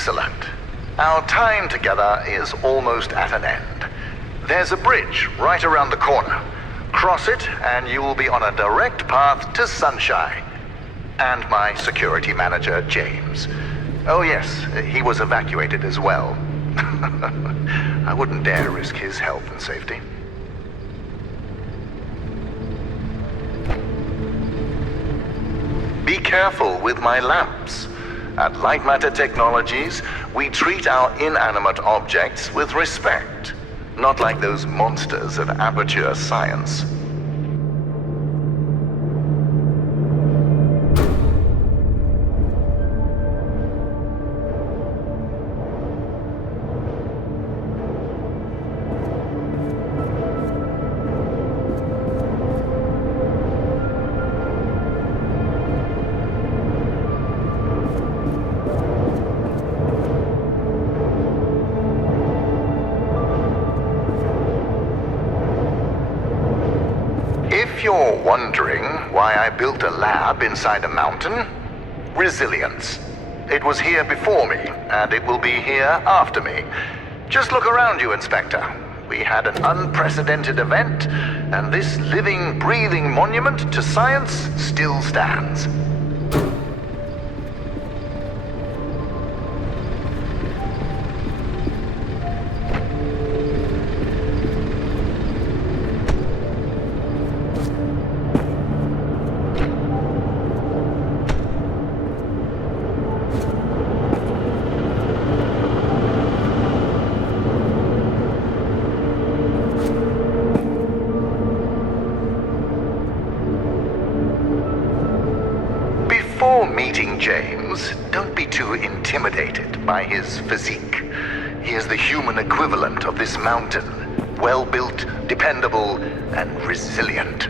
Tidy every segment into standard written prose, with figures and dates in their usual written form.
Excellent. Our time together is almost at an end. There's a bridge right around the corner. Cross it and you will be on a direct path to sunshine. And my security manager, James. Oh yes, he was evacuated as well. I wouldn't dare risk his health and safety. Be careful with my lamps. At Lightmatter Technologies, we treat our inanimate objects with respect, not like those monsters of amateur science. If you're wondering why I built a lab inside a mountain, resilience. It was here before me, and it will be here after me. Just look around you, Inspector. We had an unprecedented event, and this living, breathing monument to science still stands. Before meeting James, don't be too intimidated by his physique. He is the human equivalent of this mountain. Well-built, dependable, and resilient.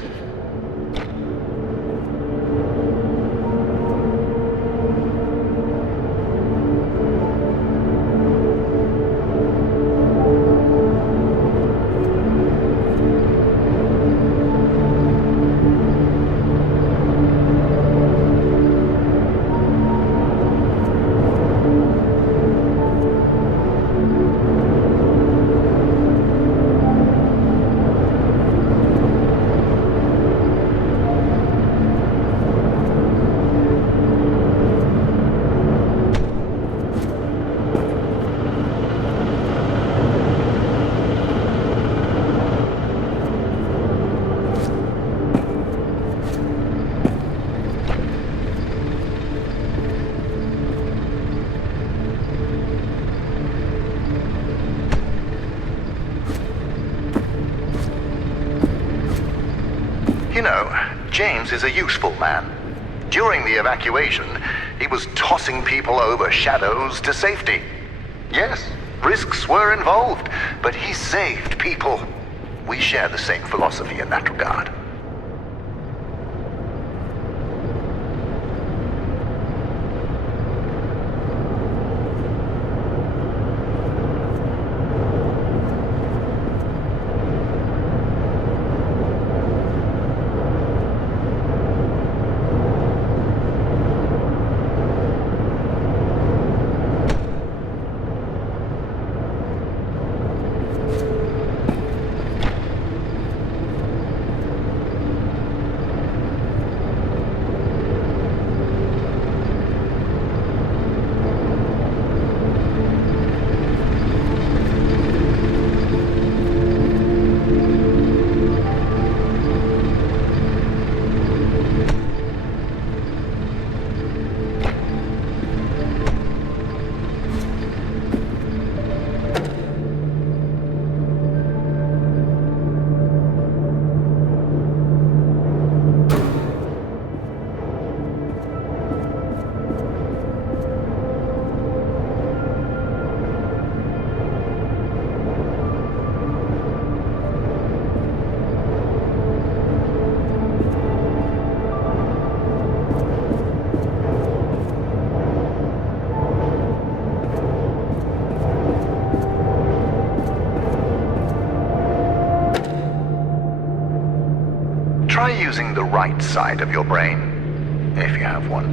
You know, James is a useful man. During the evacuation, he was tossing people over shadows to safety. Yes, risks were involved, but he saved people. We share the same philosophy in that regard. Try using the right side of your brain, if you have one.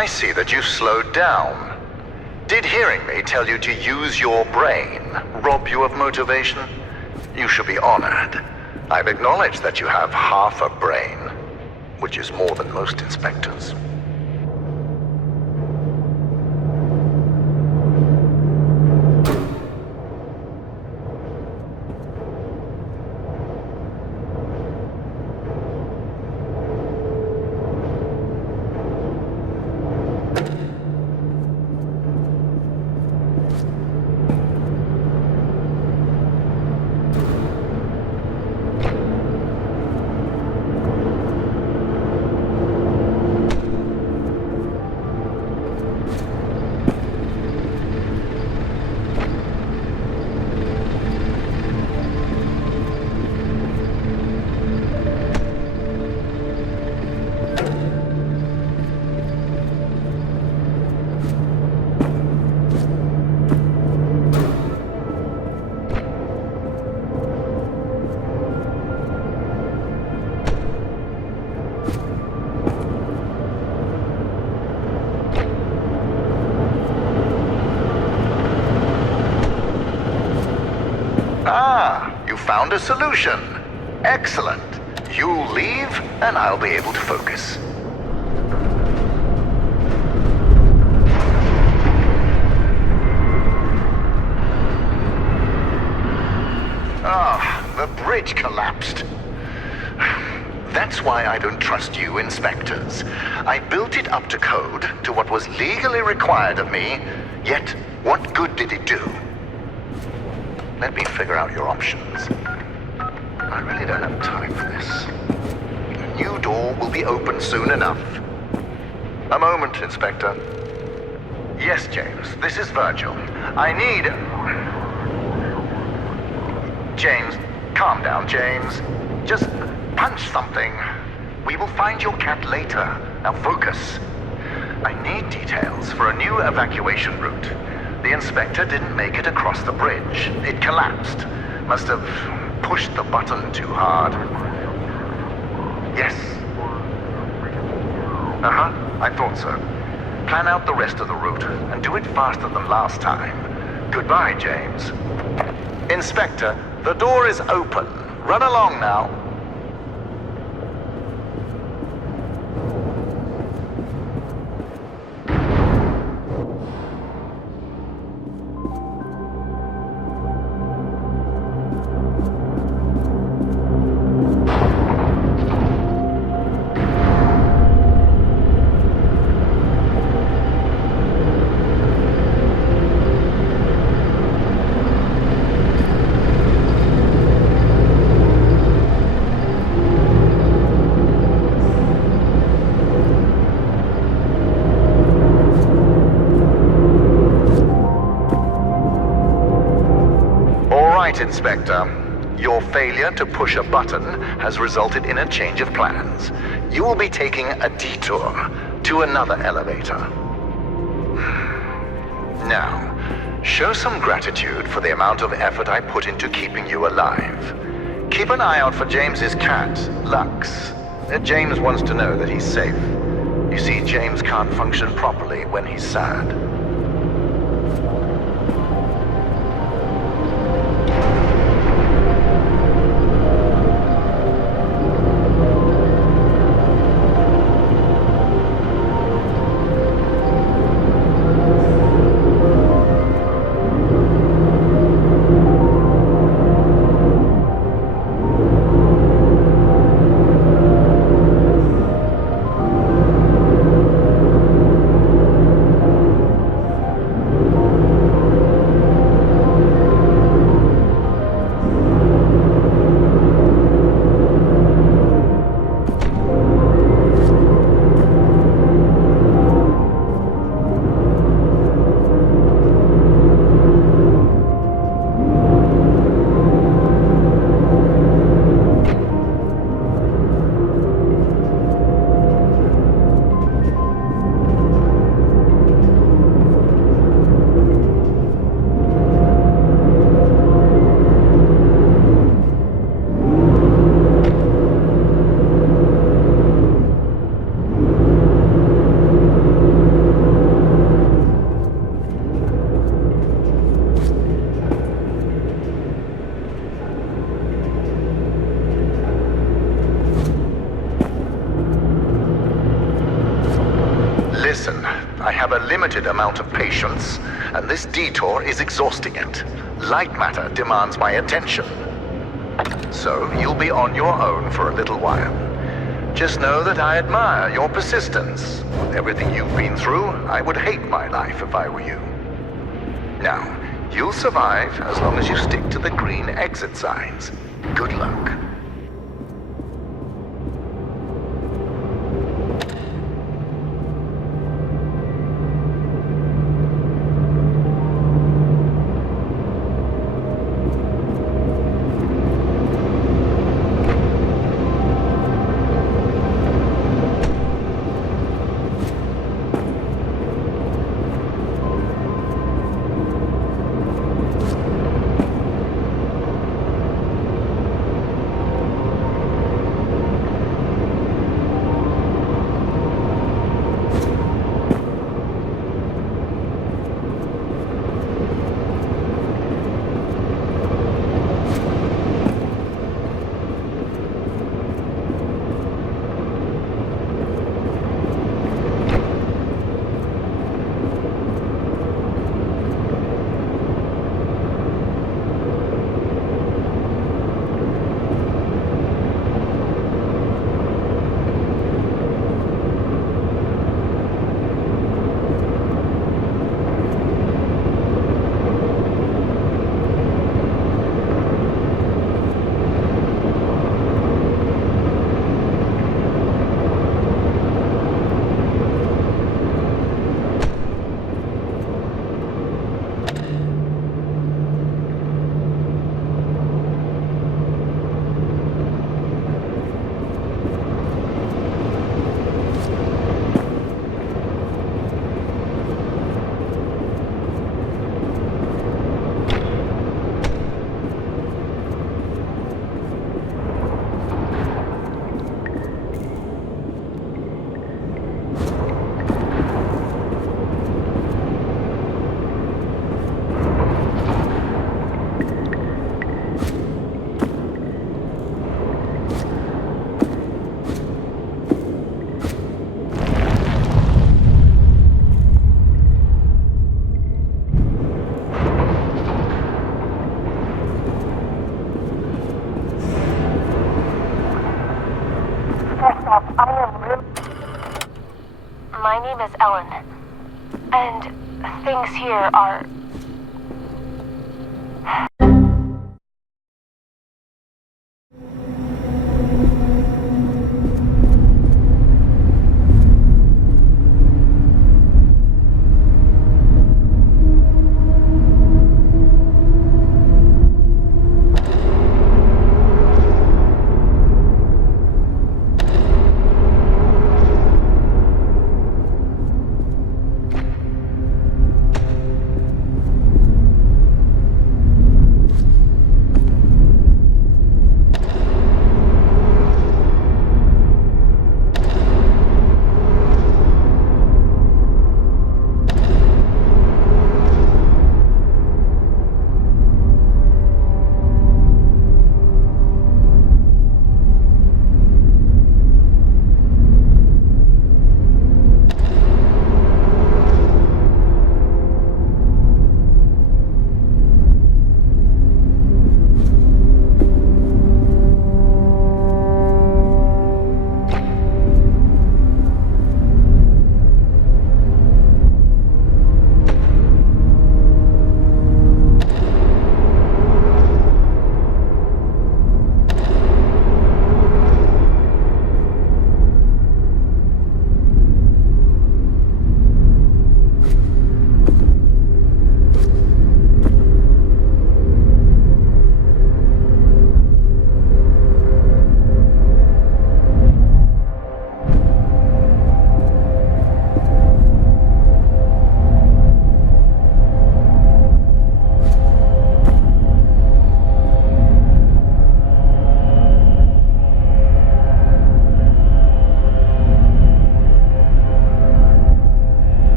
I see that you've slowed down. Did hearing me tell you to use your brain rob you of motivation? You should be honored. I've acknowledged that you have half a brain, which is more than most inspectors. Found a solution. Excellent. You leave, and I'll be able to focus. The bridge collapsed. That's why I don't trust you, inspectors. I built it up to code, to what was legally required of me, yet what good did it do? Let me figure out your options. I really don't have time for this. The new door will be open soon enough. A moment, Inspector. Yes, James, this is Virgil. I need... James, calm down, James. Just punch something. We will find your cat later. Now focus. I need details for a new evacuation route. The inspector didn't make it across the bridge. It collapsed. Must have pushed the button too hard. Yes. I thought so. Plan out the rest of the route and do it faster than last time. Goodbye, James. Inspector, the door is open. Run along now. Inspector, your failure to push a button has resulted in a change of plans. You will be taking a detour to another elevator. Now, show some gratitude for the amount of effort I put into keeping you alive. Keep an eye out for James's cat, Lux. James wants to know that he's safe. You see, James can't function properly when he's sad. limited amount of patience, and this detour is exhausting it. Lightmatter demands my attention. So you'll be on your own for a little while. Just know that I admire your persistence. With everything you've been through, I would hate my life if I were you. Now, you'll survive as long as you stick to the green exit signs. Good luck. My name is Ellen, and things here are...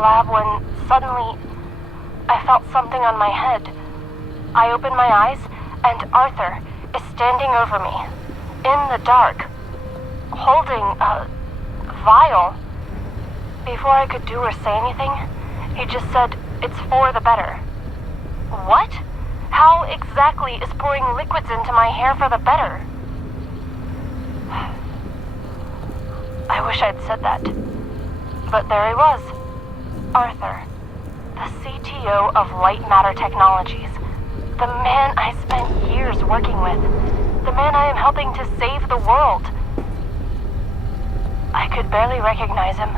lab when suddenly I felt something on my head. I opened my eyes and Arthur is standing over me, in the dark, holding a vial. Before I could do or say anything, he just said, "It's for the better." What? How exactly is pouring liquids into my hair for the better? I wish I'd said that. But there he was. Arthur, the CTO of Lightmatter Technologies. The man I spent years working with. The man I am helping to save the world. I could barely recognize him.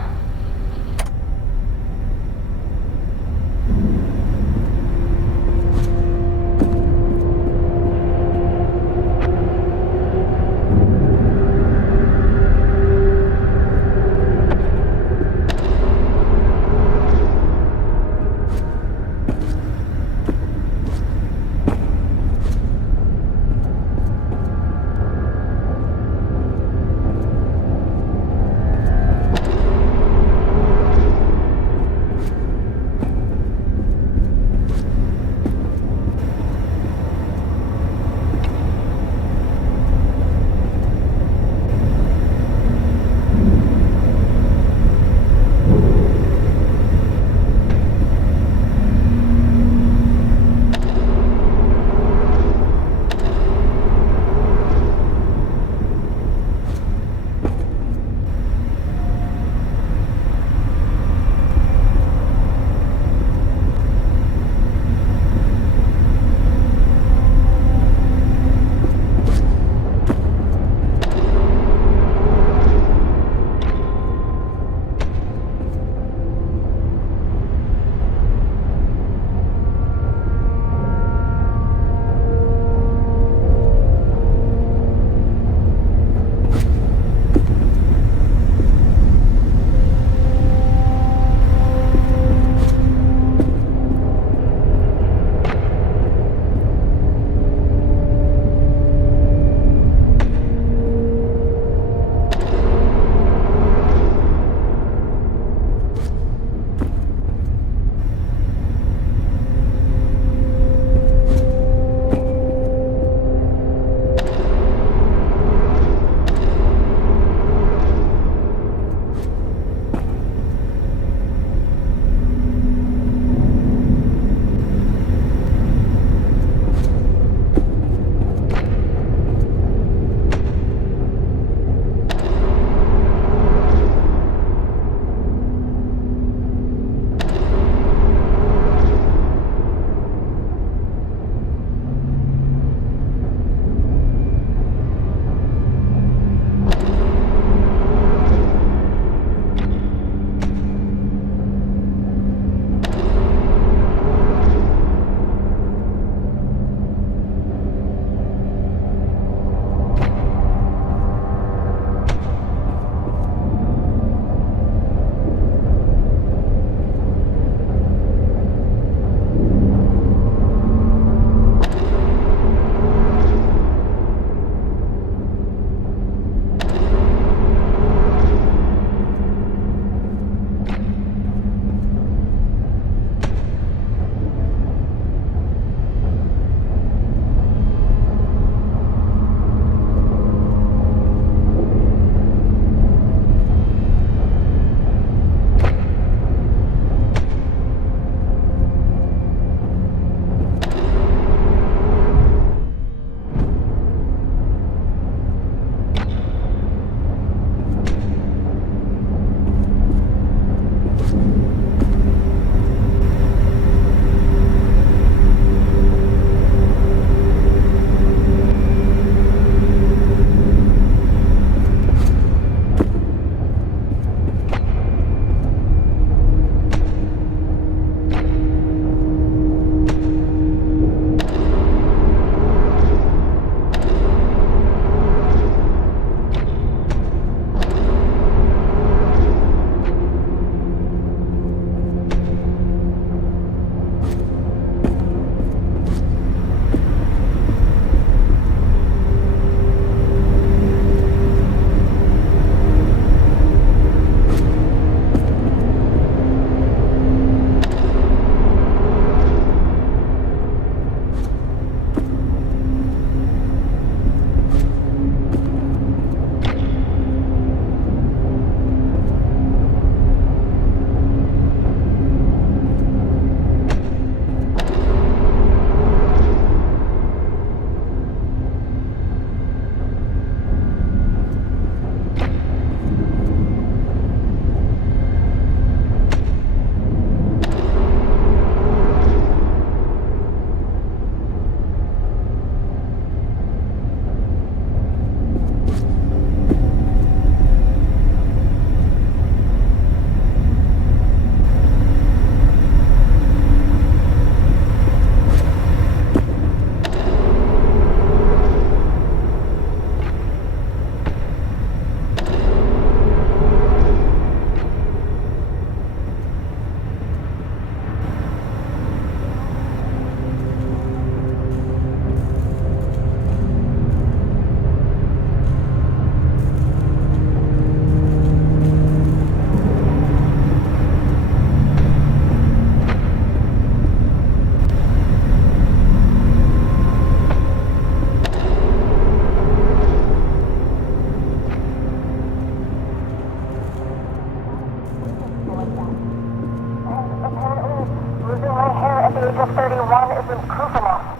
the age of 31 isn't proof enough.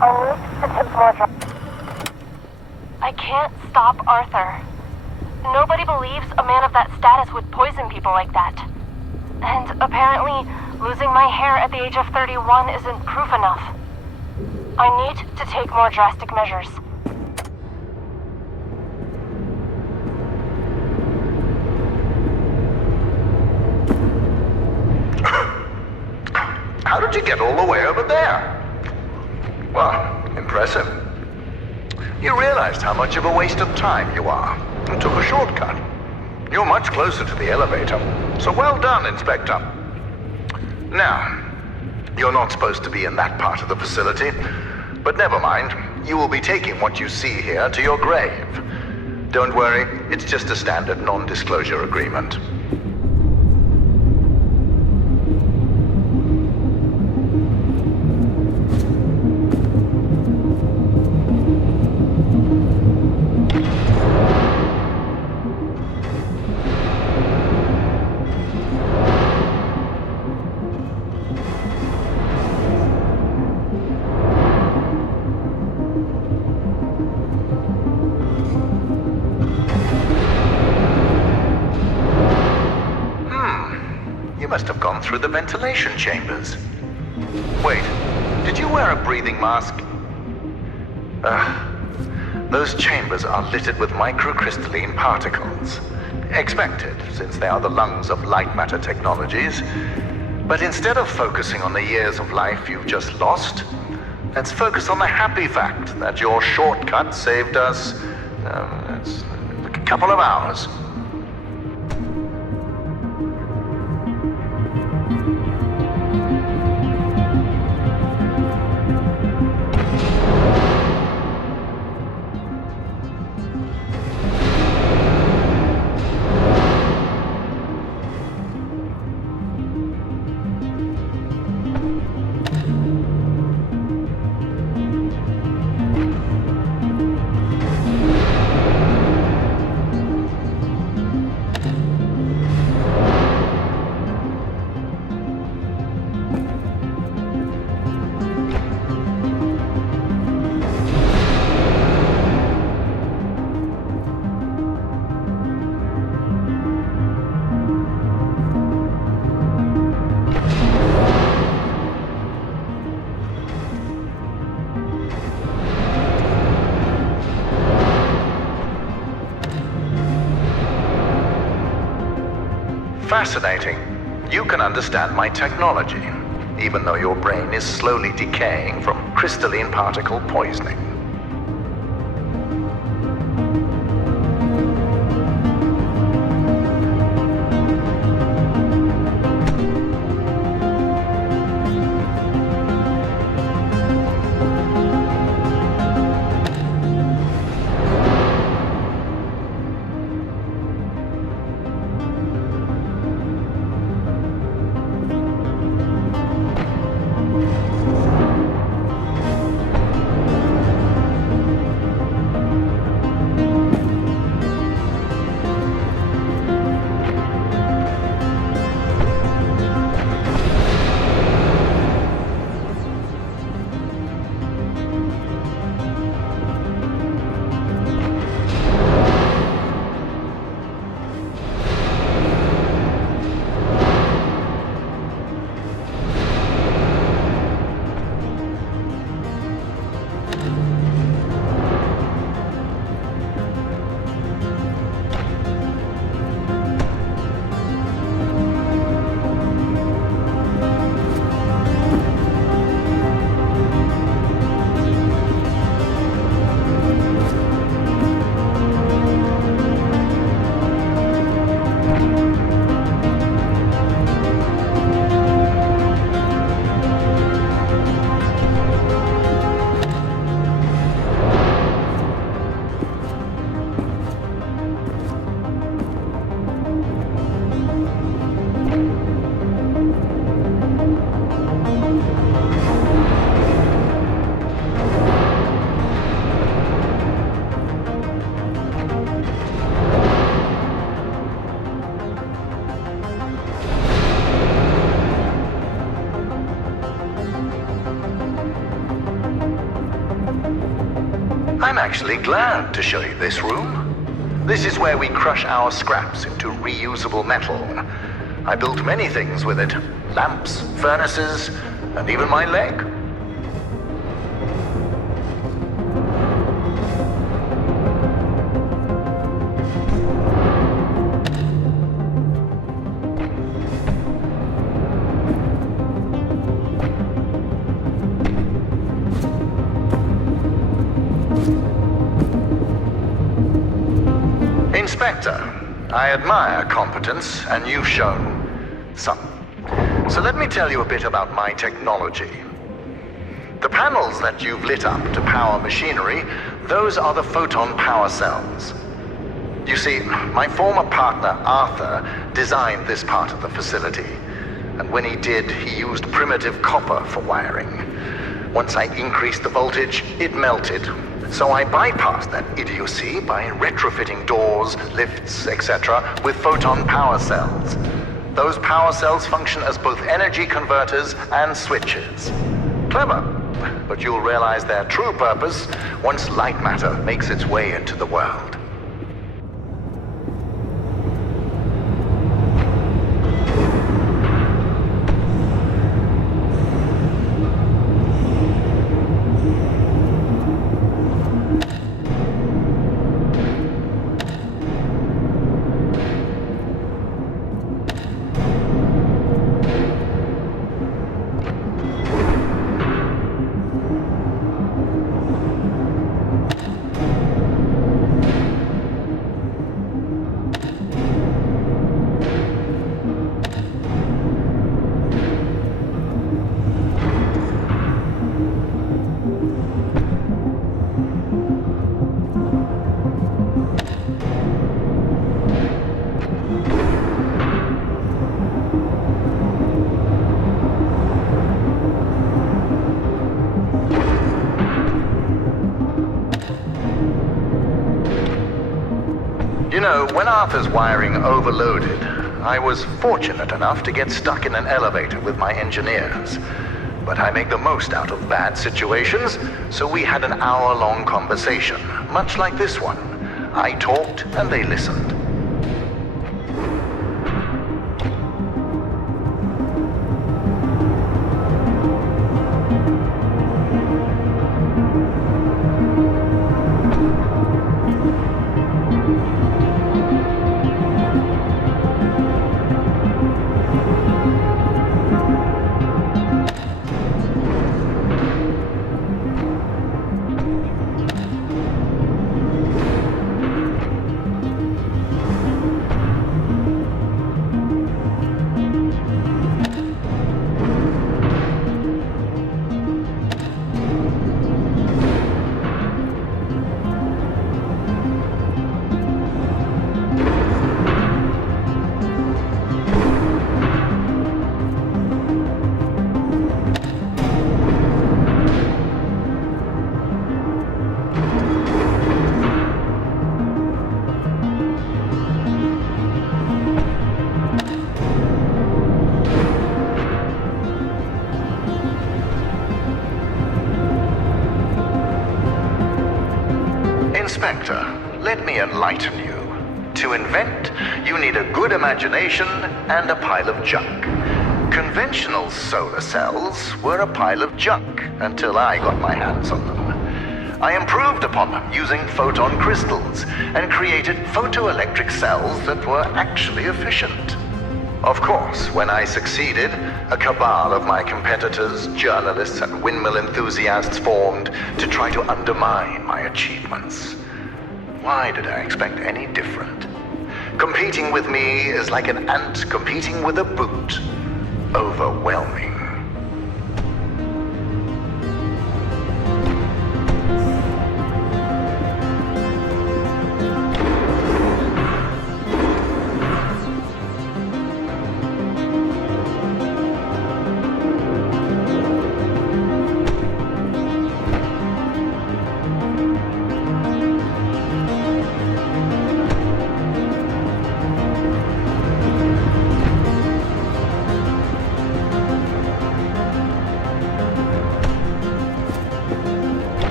I need to take more drugs. I can't stop Arthur. Nobody believes a man of that status would poison people like that. And apparently, losing my hair at the age of 31 isn't proof enough. I need to take more drastic measures. How did you get all the way over there? Well, impressive. You realized how much of a waste of time you are and took a shortcut. You're much closer to the elevator, so well done, Inspector. Now, you're not supposed to be in that part of the facility, but never mind. You will be taking what you see here to your grave. Don't worry, it's just a standard non-disclosure agreement. Must have gone through the ventilation chambers. Wait, did you wear a breathing mask? Those chambers are littered with microcrystalline particles. Expected, since they are the lungs of Lightmatter technologies. But instead of focusing on the years of life you've just lost, let's focus on the happy fact that your shortcut saved us a couple of hours. Fascinating. You can understand my technology, even though your brain is slowly decaying from crystalline particle poisoning. I'm actually glad to show you this room. This is where we crush our scraps into reusable metal. I built many things with it. Lamps, furnaces, and even my leg. Inspector, I admire competence, and you've shown some. So let me tell you a bit about my technology. The panels that you've lit up to power machinery, those are the photon power cells. You see, my former partner, Arthur, designed this part of the facility. And when he did, he used primitive copper for wiring. Once I increased the voltage, it melted. So I bypassed that idiocy by retrofitting doors, lifts, etc. with photon power cells. Those power cells function as both energy converters and switches. Clever, but you'll realize their true purpose once light matter makes its way into the world. You know, when Arthur's wiring overloaded, I was fortunate enough to get stuck in an elevator with my engineers. But I make the most out of bad situations, so we had an hour-long conversation, much like this one. I talked and they listened. Inspector, let me enlighten you. To invent, you need a good imagination and a pile of junk. Conventional solar cells were a pile of junk until I got my hands on them. I improved upon them using photon crystals and created photoelectric cells that were actually efficient. Of course, when I succeeded, a cabal of my competitors, journalists, and windmill enthusiasts formed to try to undermine my achievements. Why did I expect any different? Competing with me is like an ant competing with a boot. Overwhelming.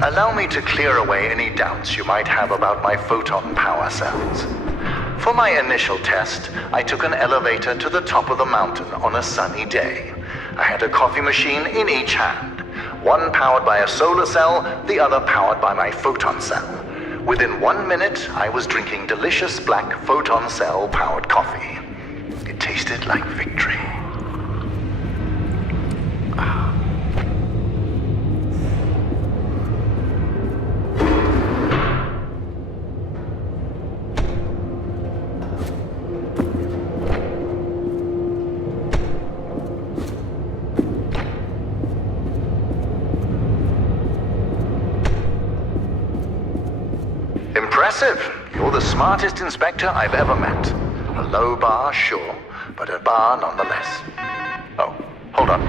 Allow me to clear away any doubts you might have about my photon power cells. For my initial test, I took an elevator to the top of the mountain on a sunny day. I had a coffee machine in each hand, one powered by a solar cell, the other powered by my photon cell. Within 1 minute, I was drinking delicious black photon cell-powered coffee. It tasted like victory. Impressive. You're the smartest inspector I've ever met. A low bar, sure, but a bar nonetheless. Oh, hold on.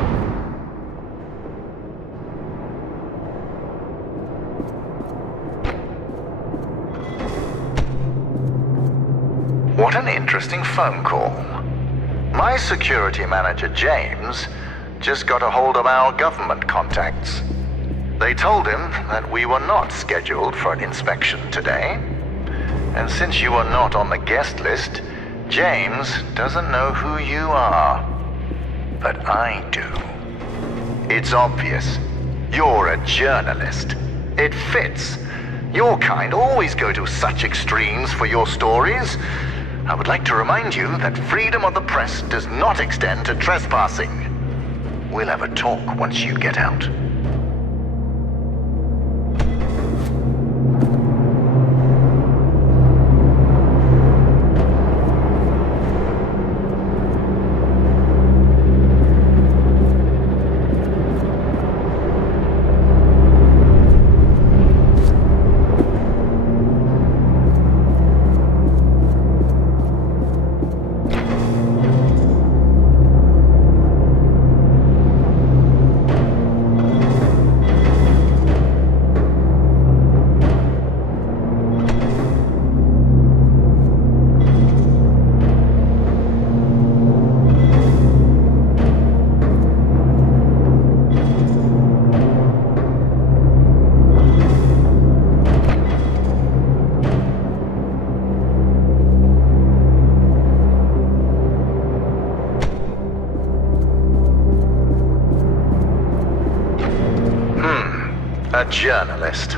What an interesting phone call. My security manager, James, just got a hold of our government contacts. They told him that we were not scheduled for an inspection today. And since you are not on the guest list, James doesn't know who you are. But I do. It's obvious. You're a journalist. It fits. Your kind always go to such extremes for your stories. I would like to remind you that freedom of the press does not extend to trespassing. We'll have a talk once you get out. A journalist.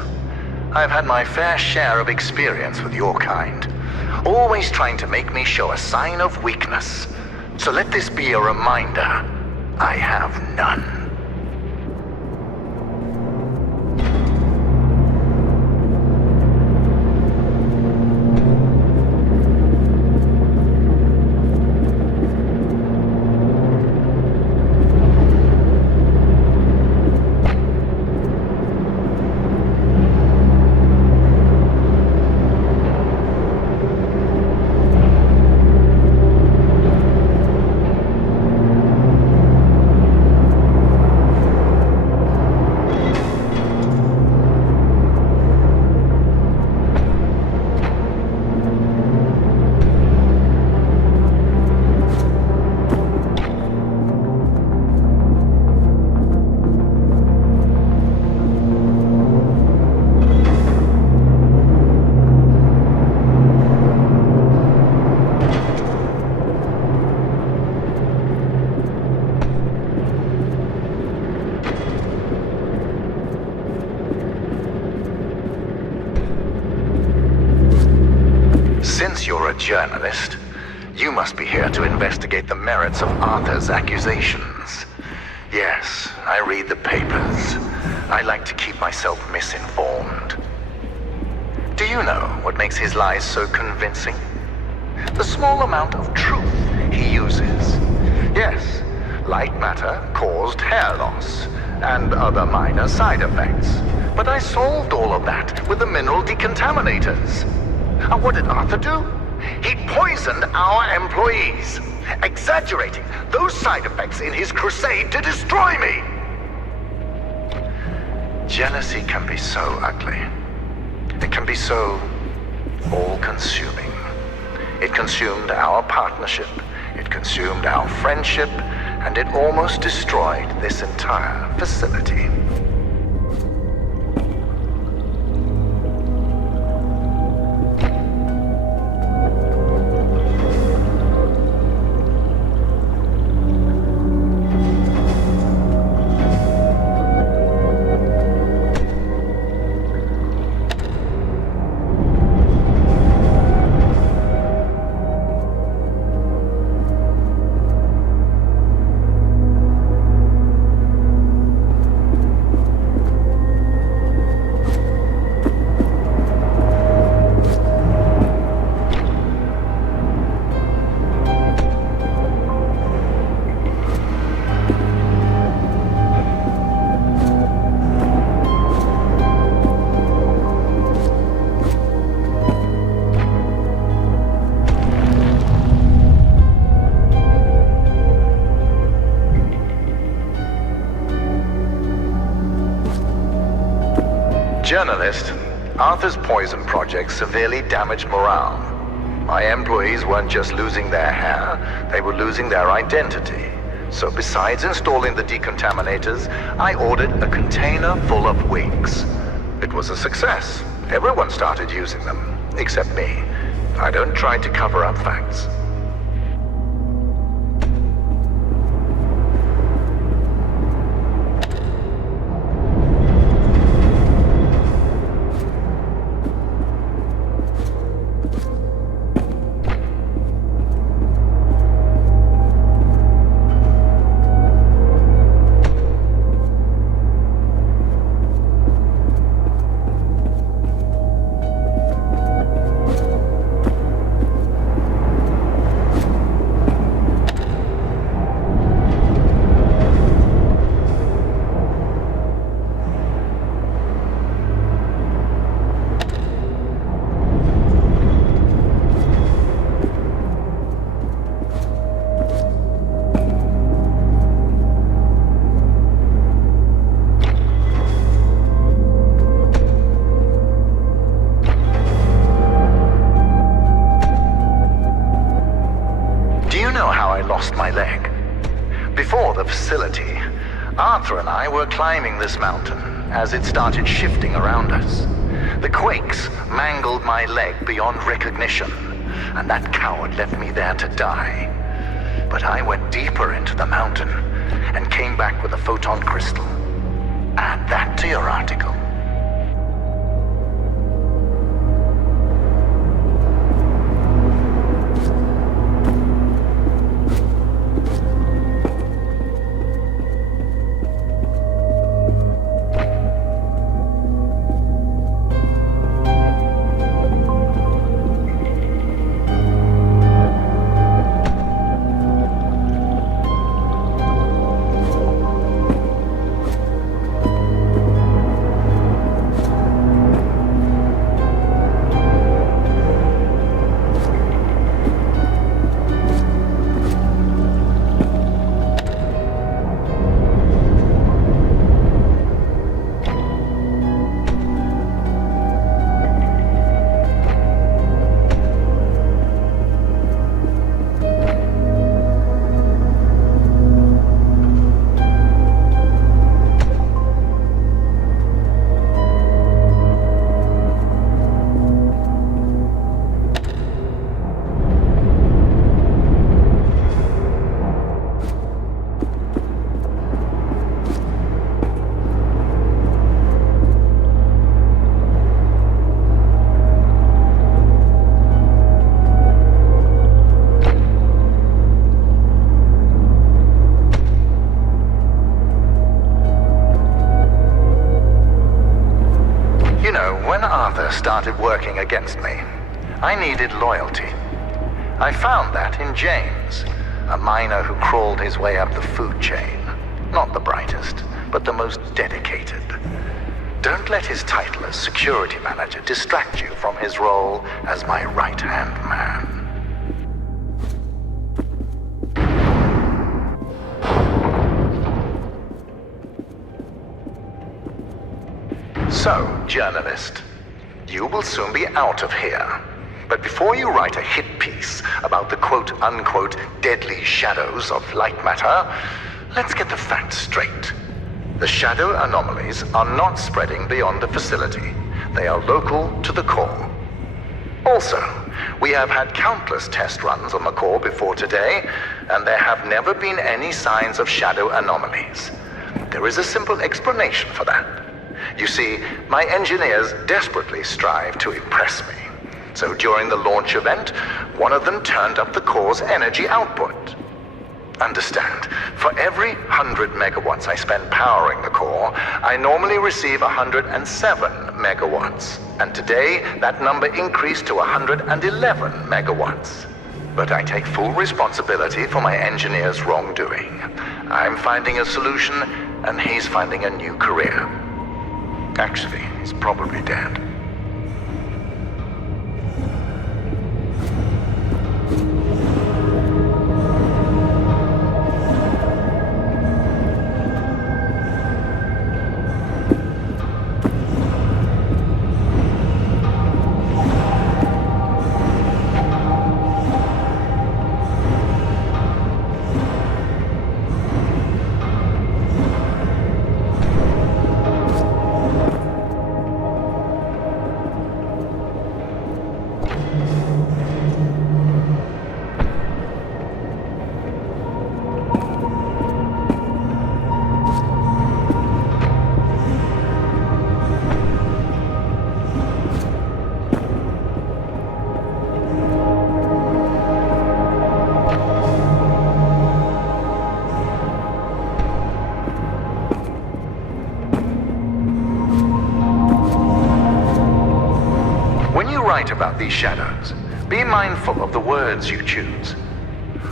I've had my fair share of experience with your kind, always trying to make me show a sign of weakness. So let this be a reminder, I have none. Since you're a journalist, you must be here to investigate the merits of Arthur's accusations. Yes, I read the papers. I like to keep myself misinformed. Do you know what makes his lies so convincing? The small amount of truth he uses. Yes, Lightmatter caused hair loss and other minor side effects. But I solved all of that with the mineral decontaminators. And what did Arthur do? He poisoned our employees, exaggerating those side effects in his crusade to destroy me. Jealousy can be so ugly. It can be so all-consuming. It consumed our partnership, it consumed our friendship, and it almost destroyed this entire facility. journalist, Arthur's poison project severely damaged morale. My employees weren't just losing their hair, they were losing their identity. So besides installing the decontaminators, I ordered a container full of wigs. It was a success. Everyone started using them, except me. I don't try to cover up facts. My leg. Before the facility, Arthur and I were climbing this mountain as it started shifting around us. The quakes mangled my leg beyond recognition, and that coward left me there to die. But I went deeper into the mountain and came back with a photon crystal. Add that to your article. Started working against me. I needed loyalty. I found that in James, a miner who crawled his way up the food chain. Not the brightest, but the most dedicated. Don't let his title as security manager distract you from his role as my right-hand man. So, journalist, you will soon be out of here. But before you write a hit piece about the quote-unquote deadly shadows of Lightmatter, let's get the facts straight. The shadow anomalies are not spreading beyond the facility. They are local to the core. Also, we have had countless test runs on the core before today, and there have never been any signs of shadow anomalies. There is a simple explanation for that. You see, my engineers desperately strive to impress me. So during the launch event, one of them turned up the core's energy output. Understand, for every 100 megawatts I spend powering the core, I normally receive 107 megawatts. And today, that number increased to 111 megawatts. But I take full responsibility for my engineer's wrongdoing. I'm finding a solution, and he's finding a new career. Actually, he's probably dead. write about these shadows, be mindful of the words you choose.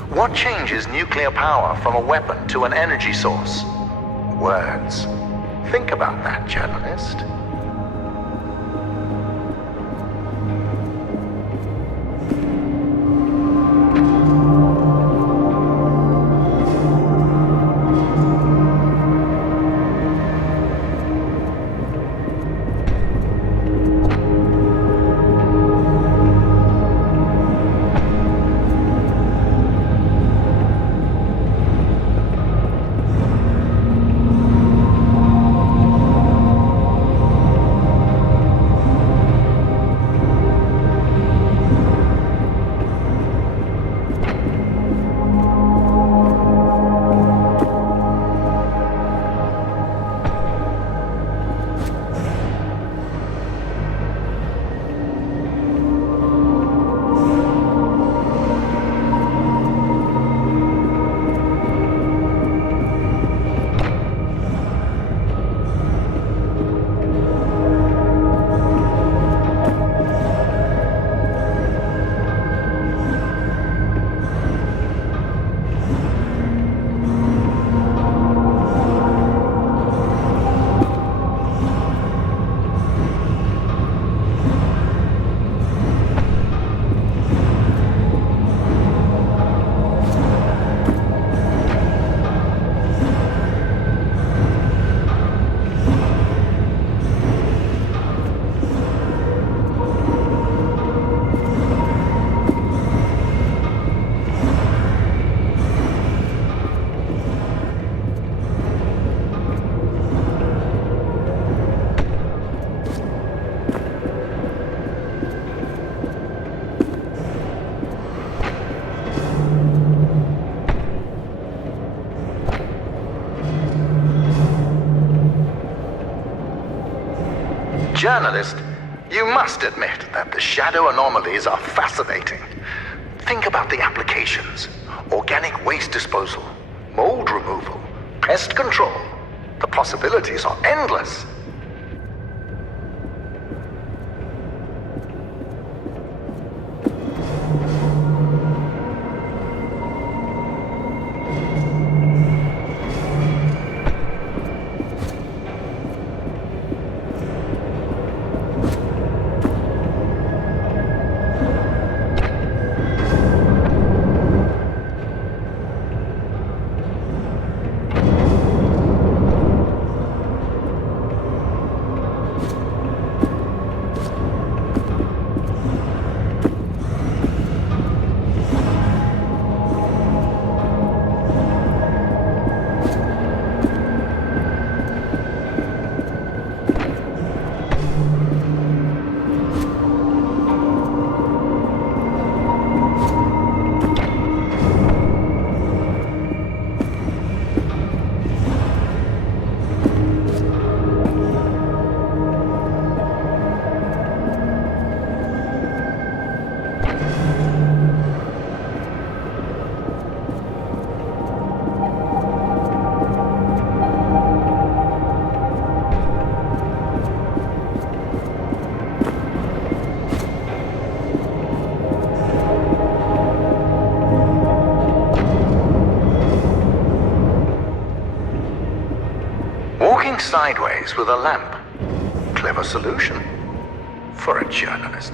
What changes nuclear power from a weapon to an energy source? Words. Think about that, journalist. Journalist, you must admit that the shadow anomalies are fascinating. Think about the applications. Organic waste disposal, mold removal, pest control. The possibilities are endless. Sideways with a lamp. Clever solution for a journalist.